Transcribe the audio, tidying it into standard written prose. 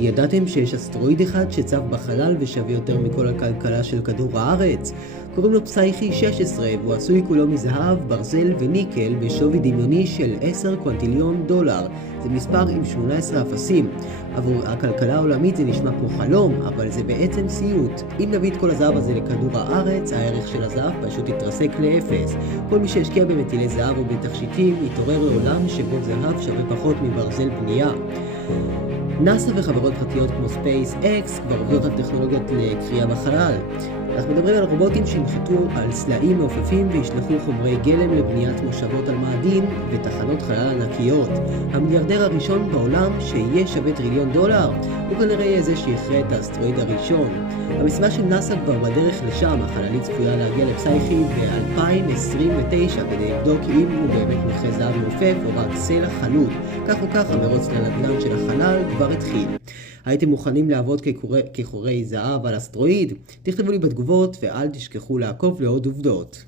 ידעתם שיש אסטרואיד אחד שצף בחלל ושווה יותר מכל הכלכלה של כדור הארץ? קוראים לו פסייכי 16 והוא עשוי כולו מזהב, ברזל וניקל בשווי דמיוני של 10 קוונטיליון דולר. זה מספר עם 18 אפסים. עבור הכלכלה העולמית זה נשמע כמו חלום, אבל זה בעצם סיוט. אם נביא את כל הזהב הזה לכדור הארץ, הערך של הזהב פשוט יתרסק לאפס. כל מי שהשקיע במטילי זהב או בתכשיטים יתעורר לעולם שבו זהב שווה פחות מברזל בנייה. נאס"א וחברות פרטיות כמו SpaceX כבר עובדות על טכנולוגיות לקריאה בחלל. אנחנו מדברים על רובוטים שינחתו על סלעים מעופפים וישלחו חומרי גלם לבניית מושבות על מאדים ותחנות חלל ענקיות. המיליארדר הראשון בעולם שיהיה שווה $1 טריליון הוא כנראה יהיה זה שיכרה את האסטרואיד הראשון. המשימה של נאס"א כבר בדרך לשם. החללית צפויה להגיע לפסייכי ב-2029 כדי לבדוק אם הוא באמת מלחי זהב מעופף או רק סלע חלוד. כך או כך המרוץ לנדל"ן של החלל כבר התחיל. הייתם מוכנים לעבוד כחורי זהב על אסטרואיד? תכתבו לי בתגובות ואל תשכחו לעקוב לעוד עובדות.